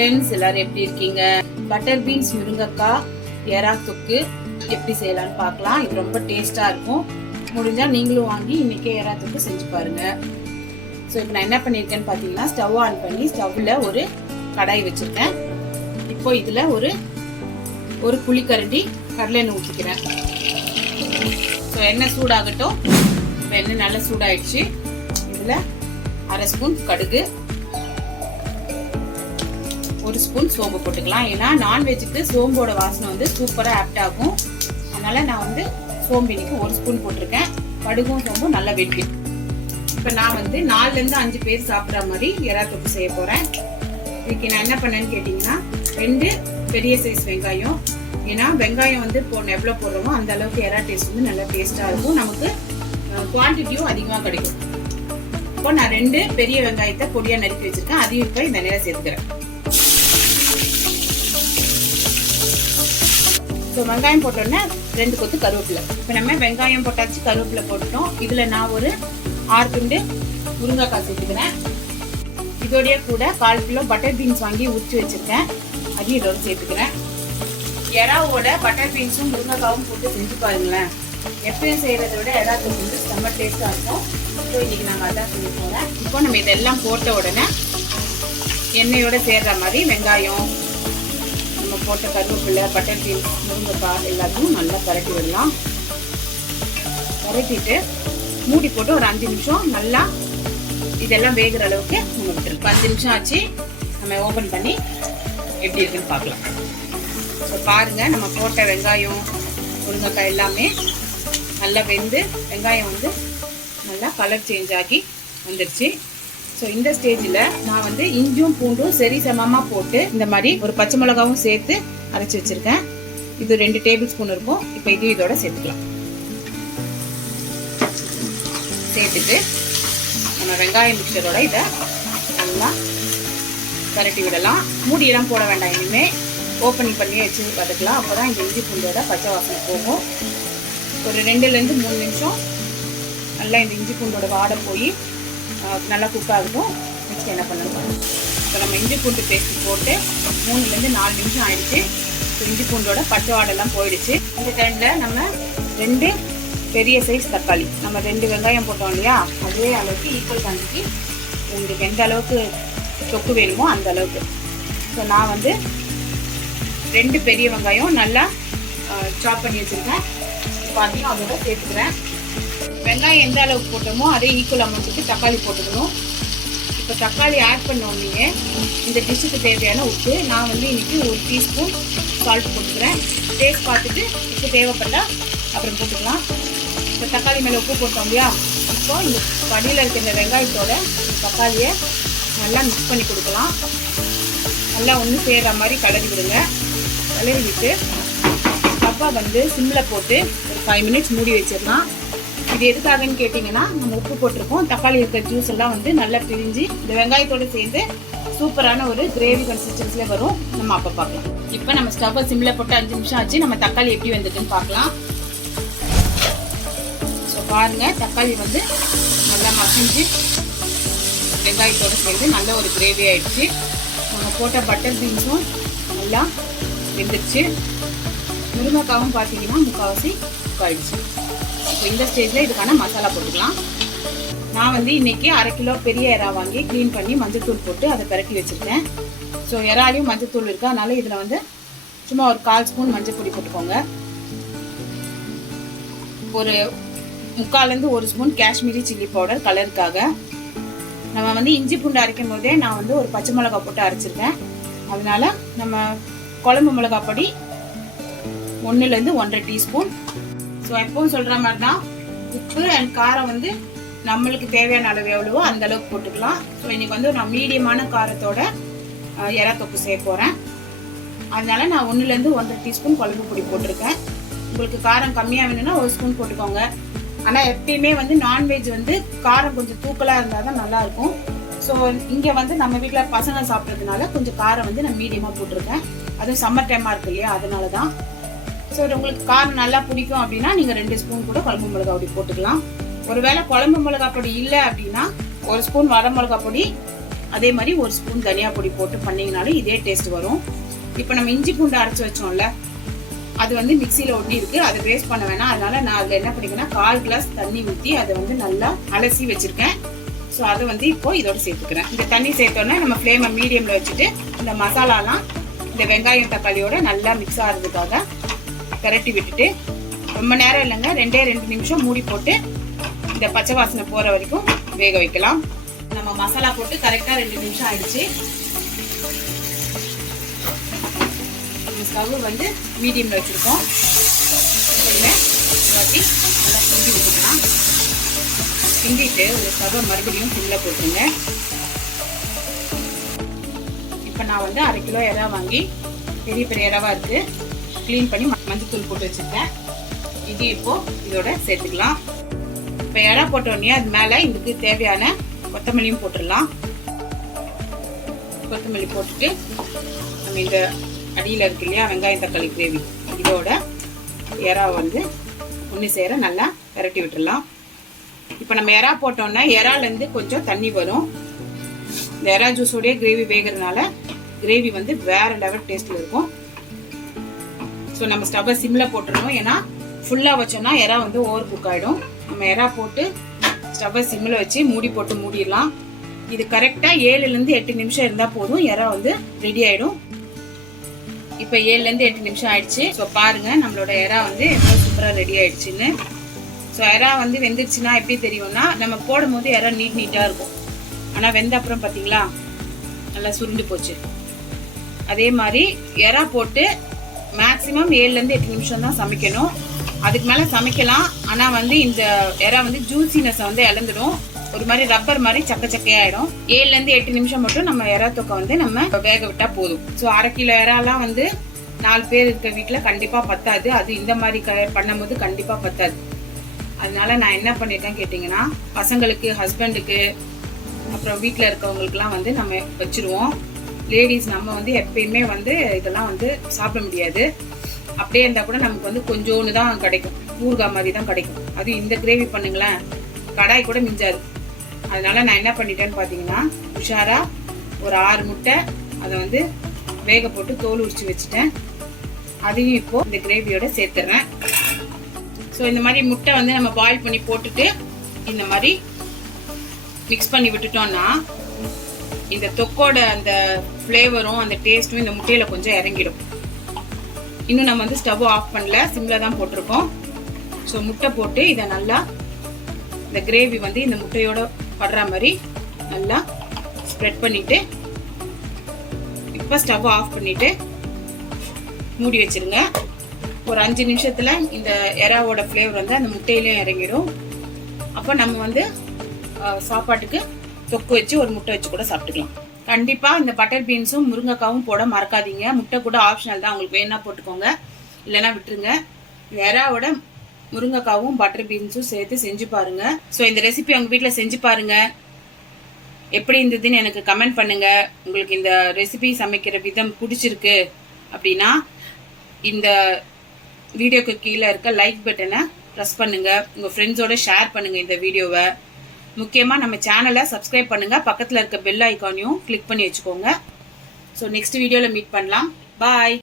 Friends, எல்லாரும் எப்படி இருக்கீங்க? பட்டர் பீன்ஸ் முருங்கக்காய் எறா தொக்கு எப்படி செய்யலாம்னு பார்க்கலாம். இது ரொம்ப டேஸ்டா இருக்கும். முடிஞ்சா நீங்களும் வாங்கி இன்னைக்கே எறா தொக்கு செஞ்சு பாருங்க. ஸோ இப்போ நான் என்ன பண்ணியிருக்கேன்னு பார்த்தீங்கன்னா, ஸ்டவ் ஆன் பண்ணி ஸ்டவ்வில் ஒரு கடாய் வச்சுருக்கேன். இப்போ இதில் ஒரு புளிக்கரண்டி கடலை எண்ணெய் ஊற்றிக்கிறேன். ஸோ எண்ணெய் சூடாகட்டும். இப்போ எண்ணெய் நல்லா சூடாயிடுச்சு. இதில் 1/2 ஸ்பூன் கடுகு, 1 ஸ்பூன் சோம்பு போட்டுக்கலாம். ஏன்னா நான்வெஜ்ஜுக்கு சோம்போட வாசனை வந்து சூப்பராக ஆப்ட் ஆகும். அதனால நான் சோம்பு இன்னைக்கு 1 ஸ்பூன் போட்டிருக்கேன். கடுகும் சோம்பும் நல்லா வெடிக்கும். இப்போ நான் 4லேருந்து 5 பேர் சாப்பிட்ற மாதிரி எறா தொக்கு செய்ய போகிறேன். இன்னைக்கு நான் என்ன பண்ணேன்னு கேட்டிங்கன்னா, 2 பெரிய சைஸ் வெங்காயம். ஏன்னா வெங்காயம் எவ்வளோ போடுறோமோ அந்த அளவுக்கு எறா டேஸ்ட் நல்லா டேஸ்ட்டாக இருக்கும். நமக்கு குவான்டிட்டியும் அதிகமாக கிடைக்கும். இப்போ நான் 2 பெரிய வெங்காயத்தை பொடியாக நறுக்கி வச்சிருக்கேன். அதையும் இப்போ இந்த நேரம் சேர்த்துக்கிறேன். ஸோ வெங்காயம் போட்டோன்னே 2 கொத்து கருவேப்பிலை. இப்போ நம்ம வெங்காயம் போட்டாச்சு, கருவேப்பிலை போட்டுட்டோம். இதில் நான் ஒரு 6 துண்டு முருங்கைக்காய் சேர்த்துக்கிறேன். இதோடைய கூட 1/4 கிலோ பட்டர் பீன்ஸ் வாங்கி உரிச்சு வச்சிருக்கேன். அதையும் இதோட சேர்த்துக்கிறேன். எறாவோட பட்டர் பீன்ஸும் முருங்கைக்காவும் போட்டு செஞ்சு பாருங்களேன். எப்பயும் செய்யறத விட எறா தொக்கு செம்ம டேஸ்டாக இருக்கும். ஸோ இன்னைக்கு நாங்கள் அதான் செஞ்சு போகிறேன். இப்போ நம்ம இதெல்லாம் போட்ட உடனே எண்ணெயோட சேர்ற மாதிரி வெங்காயம், நம்ம போட்ட கருவேப்பிலை, பட்டர் பீன்ஸ், முருங்கைக்காய் எல்லாத்தையும் நல்லா பரட்டி விடலாம். பரட்டிட்டு மூடி போட்டு ஒரு 5 நிமிஷம் நல்லா இதெல்லாம் வேகிற அளவுக்கு நம்ம விட்டுருக்கோம். 5 நிமிஷம் ஆச்சு. நம்ம ஓப்பன் பண்ணி எப்படி இருக்குன்னு பார்க்கலாம். ஸோ பாருங்க, நம்ம போட்ட வெங்காயம், முருங்கைக்காய் எல்லாமே நல்லா வெந்து வெங்காயம் நல்லா கலர் சேஞ்ச் ஆகி வந்துருச்சு. ஸோ இந்த ஸ்டேஜில் நான் இஞ்சும் பூண்டும் சரி சமமாக போட்டு இந்த மாதிரி ஒரு பச்சை மிளகாவும் சேர்த்து அரைச்சி வச்சிருக்கேன். இது 2 டேபிள் ஸ்பூன் இருக்கும். இப்போ இது இதோட சேர்த்துக்கலாம். சேர்த்துட்டு நம்ம வெங்காயம் மிக்சரோட இதை நல்லா பரட்டி விடலாம். மூடியெல்லாம் போட வேண்டாம். இனிமேல் ஓப்பனிங் பண்ணி வச்சு வதக்கலாம். அப்போ தான் இந்த இஞ்சி பூண்டோட பச்சை வாசனை போகும். ஒரு 2லேருந்து 3 நிமிஷம் நல்லா இந்த இஞ்சி பூண்டோட வாடை போய் நல்லா குக் ஆகும். நெக்ஸ்ட் என்ன பண்ணணும், இப்போ நம்ம இஞ்சி பூண்டு பேஸ்ட் போட்டு 3லேருந்து 4 நிமிஷம் ஆயிடுச்சு. இஞ்சி பூண்டோட பச்சை வாடெல்லாம் போயிடுச்சு. இந்த டைமில் நம்ம 2 பெரிய சைஸ் தக்காளி, நம்ம 2 வெங்காயம் போட்டோம் இல்லையா, அதே அளவுக்கு ஈக்குவல் குவான்டிட்டி உங்களுக்கு எந்த அளவுக்கு தொக்கு வேணுமோ அந்த அளவுக்கு. ஸோ நான் 2 பெரிய வெங்காயம் நல்லா சாப் பண்ணி வச்சுருக்கேன். இப்போ அதையும் அதோட சேர்த்துக்கிறேன். வெங்காயம் எந்த அளவுக்கு போட்டோமோ அதே ஈக்குவல் அமௌண்ட்டுக்கு தக்காளி போட்டுக்கணும். இப்போ தக்காளி ஆட் பண்ணோடனே இந்த டிஷ்ஷுக்கு தேவையான உப்பு நான் இன்னைக்கு 1 டீஸ்பூன் சால்ட் போட்டுக்கிறேன். டேஸ்ட் பார்த்துட்டு உப்பு தேவைப்பட்டால் அப்புறம் போட்டுக்கலாம். இப்போ தக்காளி மேலே உப்பு போட்டோம் இல்லையா, இப்போ இந்த வடியில் இருக்க இந்த வெங்காயத்தோட தக்காளியை நல்லா மிக்ஸ் பண்ணி கொடுக்கலாம். நல்லா ஒன்று சேர்கிற மாதிரி கலரி விடுங்க. கலரி விட்டு அப்பா சிம்மில் போட்டு ஒரு 5 மினிட்ஸ் மூடி வச்சிடலாம். இது எதுக்காகன்னு கேட்டிங்கன்னா, நம்ம உப்பு போட்டிருக்கோம், தக்காளி இருக்கிற ஜூஸ் எல்லாம் நல்லா பிரிஞ்சு இந்த வெங்காயத்தோடு சேர்ந்து சூப்பரான ஒரு கிரேவி கன்சிஸ்டன்சியில் வரும். நம்ம அப்போ பார்க்கலாம். இப்போ நம்ம ஸ்டவ்வை சிம்மில் போட்டு 5 நிமிஷம் ஆச்சு. நம்ம தக்காளி எப்படி வந்துட்டுன்னு பார்க்கலாம். ஸோ பாருங்கள், தக்காளி நல்லா மசிஞ்சு வெங்காயத்தோடு சேர்ந்து நல்ல ஒரு கிரேவி ஆயிடுச்சு. நம்ம போட்ட பட்டர் பீன்ஸும் நல்லா வெந்துடுச்சு. முருங்கைக்காவும் பார்த்தீங்கன்னா முக்கால்வாசி ஆயிடுச்சு. இப்போ இந்த ஸ்டேஜில் இதுக்கான மசாலா போட்டுக்கலாம். நான் இன்னைக்கு 1/2 கிலோ பெரிய எறா வாங்கி க்ளீன் பண்ணி மஞ்சத்தூள் போட்டு அதை பரட்டி வச்சுருக்கேன். ஸோ எறாலையும் மஞ்சத்தூள் இருக்குது. அதனால இதில் சும்மா ஒரு 1/4 ஸ்பூன் மஞ்சள் பொடி போட்டுக்கோங்க. ஒரு 3/4லேருந்து 1 ஸ்பூன் காஷ்மீரி சில்லி பவுடர் கலருக்காக. நம்ம இஞ்சி பூண்டு அரைக்கும் போதே நான் ஒரு பச்சை மிளகா போட்டு அரைச்சிருக்கேன். அதனால நம்ம குழம்பு மிளகா பொடி 1லேருந்து 1.5 டீஸ்பூன். ஸோ எப்பவும் சொல்கிற மாதிரி தான், உப்பு அண்ட் காரம் நம்மளுக்கு தேவையான அளவு எவ்வளவோ அந்த அளவுக்கு போட்டுக்கலாம். ஸோ இன்னைக்கு நான் மீடியமான காரத்தோட எறா தொக்கு செய்ய போகிறேன். அதனால நான் 1லேருந்து 1.5 டீஸ்பூன் குழம்பு பொடி போட்டிருக்கேன். உங்களுக்கு காரம் கம்மியாக வேணும்னா 1 ஸ்பூன் போட்டுக்கோங்க. ஆனால் எப்பயுமே நான்வெஜ் காரம் கொஞ்சம் தூக்கலாக இருந்தால் தான் நல்லாயிருக்கும். ஸோ இங்கே நம்ம வீட்டில் பசங்க சாப்பிட்றதுனால கொஞ்சம் காரம் நான் மீடியமாக போட்டிருக்கேன். அதுவும் சம்மர் டைமாக இருக்கு இல்லையா, அதனால தான். ஸோ உங்களுக்கு காரம் நல்லா பிடிக்கும் அப்படின்னா நீங்கள் 2 ஸ்பூன் கூட குழம்பு மிளகா பொடி போட்டுக்கலாம். ஒருவேளை குழம்பு மிளகா பொடி இல்லை அப்படின்னா 1 ஸ்பூன் வர மிளகா பொடி, அதே மாதிரி ஒரு ஸ்பூன் தனியா பொடி போட்டு பண்ணீங்கனாலும் இதே டேஸ்ட் வரும். இப்போ நம்ம இஞ்சி பூண்டு அரைச்சு வச்சோம்ல, அது வந்து மிக்சியில ஒட்டி இருக்கு, அதை வேஸ்ட் பண்ண வேணாம். அதனால நான் அதுல என்ன பண்ணிக்கேன்னா 1/4 கிளாஸ் தண்ணி ஊற்றி அதை வந்து நல்லா அலசி வச்சிருக்கேன். ஸோ அதை வந்து இப்போ இதோட சேர்த்துக்கிறேன். இந்த தண்ணி சேர்த்தோன்னா நம்ம ஃப்ளேமை மீடியம்ல வச்சுட்டு இந்த மசாலாலாம் இந்த வெங்காயம் தக்காளியோட நல்லா மிக்ஸ் ஆகிறதுக்காக கரட்டி விட்டுட்டு ரொம்ப நேரம் இல்லைங்க, 2 நிமிஷம் மூடி போட்டு இந்த பச்சை வாசனை போற வரைக்கும் வேக வைக்கலாம். நம்ம மசாலா போட்டு கரெக்டா 2 நிமிஷம் ஆயிடுச்சு. ஸ்டவ் வந்து மீடியம்ல வச்சிருக்கோம். எல்லாத்தையும் நல்லா கிண்டி விட்டுக்கலாம். கிண்டிட்டு ஒரு ஸ்டவ் மறுபடியும் சிம்ல போட்டுருங்க. இப்போ நான் வந்து 1/2 கிலோ இறா வாங்கி, பெரிய பெரிய இறாவா இருக்கு, கிளீன் பண்ணி மஞ்சத்தூள் போட்டு வச்சிருக்கேன். இது இப்போ இதோட சேர்த்துக்கலாம். இப்போ இறா போட்டோடனே அது மேல இதுக்கு தேவையான கொத்தமல்லியும் போட்டுடலாம். கொத்தமல்லி போட்டுட்டு நம்ம இந்த அடியில் இருக்கு இல்லையா வெங்காயம் தக்காளி கிரேவி, இதோட இறா வந்து ஒன்று சேர நல்லா கரட்டி விட்டுடலாம். இப்போ நம்ம இறா போட்டோம்னா இறாலேருந்து கொஞ்சம் தண்ணி வரும். இந்த இறா ஜூஸோடய கிரேவி வேகிறதுனால கிரேவி வந்து வேற லெவல் டேஸ்ட்ல இருக்கும். ஸோ நம்ம ஸ்டவ்வை சிம்ல போட்டுருணும், ஏன்னா ஃபுல்லா வச்சோம்னா இறா வந்து ஓவர் குக் ஆயிடும். நம்ம இறா போட்டு ஸ்டவ்வை சிம்ல வச்சு மூடி போட்டு மூடிடலாம். இது கரெக்டா 7 8 நிமிஷம் இருந்தா போதும், இறா வந்து ரெடி ஆயிடும். இப்போ 7 8 நிமிஷம் ஆயிடுச்சு. ஸோ பாருங்க நம்மளோட இறா வந்து எவ்வளோ சூப்பராக ரெடி ஆயிடுச்சுன்னு. ஸோ இறா வந்து வெந்துருச்சுன்னா எப்படி தெரியும்னா, நம்ம போடும் போது இறா நீட்டாக இருக்கும், ஆனால் வெந்த அப்புறம் பார்த்தீங்களா நல்லா சுருண்டு போச்சு. அதே மாதிரி இறா போட்டு மேக்ஸிமம் 7 8 நிமிஷம் தான் சமைக்கணும். அதுக்கு மேலே சமைக்கலாம், ஆனால் வந்து இந்த இறா வந்து ஜூசினஸை வந்து இழந்துடும், ஒரு மாதிரி ரப்பர் மாதிரி சக்கையாயிடும். 7 8 நிமிஷம் மட்டும் நம்ம இறா தொக்கை வந்து நம்ம வேக விட்டா போதும். ஸோ 1/2 கிலோ இறாலாம் வந்து 4 பேர் இருக்க வீட்டில் கண்டிப்பா பத்தாது. அது இந்த மாதிரி பண்ணும்போது கண்டிப்பா பத்தாது. அதனால நான் என்ன பண்ணிட்டேன் கேட்டீங்கன்னா, பசங்களுக்கு, ஹஸ்பண்டுக்கு, அப்புறம் வீட்டில் இருக்கவங்களுக்குலாம் வந்து நம்ம வச்சிருவோம். லேடிஸ் நம்ம வந்து எப்பயுமே வந்து இதெல்லாம் வந்து சாப்பிட முடியாது. அப்படியே இருந்தா கூட நமக்கு வந்து கொஞ்சோன்னு தான் கிடைக்கும், ஊறுகாய் மாதிரி தான் கிடைக்கும். அது இந்த கிரேவி பண்ணுங்களேன், கடாய் கூட மிஞ்சாது. அதனால நான் என்ன பண்ணிட்டேன்னு பார்த்தீங்கன்னா, உஷாரா ஒரு 6 முட்டை அதை வந்து வேக போட்டு தோல் உரிச்சு வச்சுட்டேன். அதையும் இப்போ இந்த கிரேவியோட சேர்த்துறேன். ஸோ இந்த மாதிரி முட்டை வந்து நம்ம பாயில் பண்ணி போட்டுட்டு இந்த மாதிரி மிக்ஸ் பண்ணி விட்டுட்டோம்னா இந்த தொக்கோட அந்த ஃப்ளேவரும் அந்த டேஸ்ட்டும் இந்த முட்டையில கொஞ்சம் இறங்கிடும். இன்னும் நம்ம வந்து ஸ்டவ் ஆஃப் பண்ணல, சிம்ல தான் போட்டிருக்கோம். ஸோ முட்டை போட்டு இதை நல்லா இந்த கிரேவி வந்து இந்த முட்டையோட படுற மாதிரி நல்லா ஸ்ப்ரெட் பண்ணிட்டு இப்போ ஸ்டவ் ஆஃப் பண்ணிட்டு மூடி வச்சிருங்க. ஒரு 5 நிமிஷத்துல இந்த எறாவோட ஃப்ளேவர் வந்து அந்த முட்டையிலையும் இறங்கிடும். அப்போ நம்ம வந்து சாப்பாட்டுக்கு தொக்கு வச்சு ஒரு முட்டை வச்சு கூட சாப்பிட்டுக்கலாம். கண்டிப்பா இந்த பட்டர் பீன்ஸும் முருங்கைக்காவும் போட மறக்காதீங்க. முட்டை கூட ஆப்ஷனல் தான், உங்களுக்கு வேணா போட்டுக்கோங்க, இல்லைன்னா விட்டுருங்க. எறாவோட முருங்கைக்காவும் பட்டர் பீன்ஸும் சேர்த்து செஞ்சு பாருங்க. ஸோ இந்த ரெசிபி உங்க வீட்டில் செஞ்சு பாருங்க, எப்படி இருந்ததுன்னு எனக்கு கமெண்ட் பண்ணுங்க. உங்களுக்கு இந்த ரெசிபி சமைக்கிற விதம் பிடிச்சிருக்கு அப்படின்னா இந்த வீடியோக்கு கீழே இருக்க லைக் பட்டனை ப்ரெஸ் பண்ணுங்க, உங்க ஃப்ரெண்ட்ஸோட ஷேர் பண்ணுங்க இந்த வீடியோவை. முக்கியமா நம்ம சேனலை சப்ஸ்கிரைப் பண்ணுங்க, பக்கத்துல இருக்க பெல் ஐக்கானையும் கிளிக் பண்ணி வச்சுக்கோங்க. ஸோ நெக்ஸ்ட் வீடியோல மீட் பண்ணலாம். பாய்.